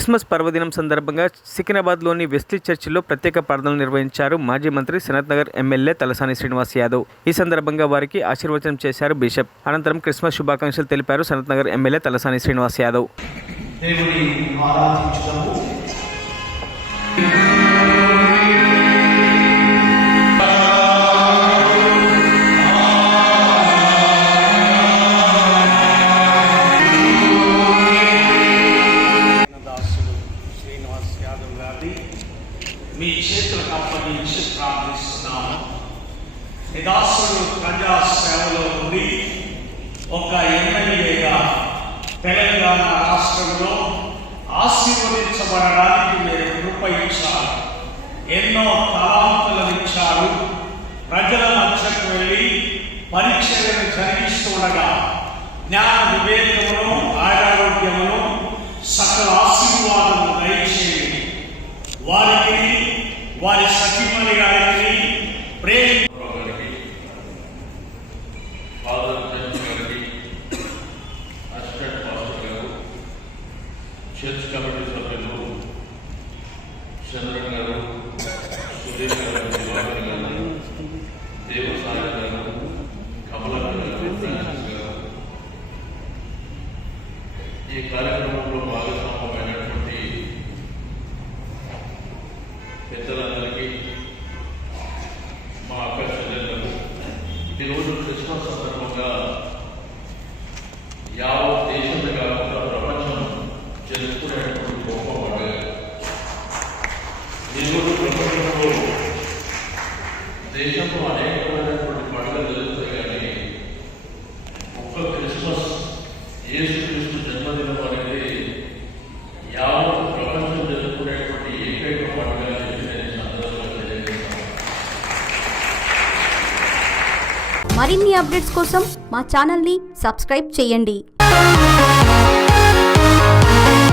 Christmas పర్వదినం సందర్భంగా సికింద్రాబాద్లోని Wesley చర్చిలో ప్రత్యేక ప్రార్థనలు నిర్వహించారు మాజీ మంత్రి సనత్ నగర్ ఎమ్మెల్యే తలసాని శ్రీనివాస్ యాదవ్. ఈ సందర్భంగా వారికి ఆశీర్వచనం చేశారు బిషప్. అనంతరం క్రిస్మస్ శుభాకాంక్షలు తెలిపారు సనత్ నగర్ ఎమ్మెల్యే తలసాని శ్రీనివాస్ యాదవ్. మీ చేతులకు అప్పగించి ప్రార్థిస్తున్నాము. నిదాసుడు ప్రజా సేవలో ఉండి ఒక ఎమ్మెల్యేగా తెలంగాణ రాష్ట్రంలో ఆశీర్వదించబడడానికి మీరు కృప ఇచ్చారు. ఎన్నో తలాంతులను ఇచ్చారు. ప్రజల మధ్యకు వెళ్ళి పరిచర్యను జరిగిస్తుండగా జ్ఞాన వివేకమును ఆరోగ్యమును సకల ఆశీర్వాదము దయచేయండి. వారికి వారి సతీమణి గారికి చర్చ్ కమిటీ సభ్యులు చంద్రన్ గారు, సుధీర్ గారు, దివాకర్ గారు, దేవసాయి గారు, కమలాకర్ గారు, ఫ్రాన్సిస్ గారు, ఈ కార్యక్రమంలో భాగస్వామ్యమైనటువంటి పెద్దలందరికీ, మా అక్క చెల్లెళ్ళకు ఈరోజు క్రిస్మస్ సందర్భంగా యావత్ దేశంలో కాకుండా ప్రపంచం జరుపుకునేటువంటి గొప్ప పండుగ. ఈరోజు ప్రపంచంలో దేశంలో అనేకమైనటువంటి పండుగలు జరుగుతాయి, కానీ ఒక్క క్రిస్మస్ యేసుక్రీస్తు జన్మదినం అనేది యావత్ ప్రపంచం జరుపుకునేటువంటి ఏకైక పండుగ అని నేను సందర్భంగా తెలియజేస్తాను. మరిన్ని అప్డేట్స్ కోసం మా ఛానల్ని సబ్స్క్రైబ్ చేయండి.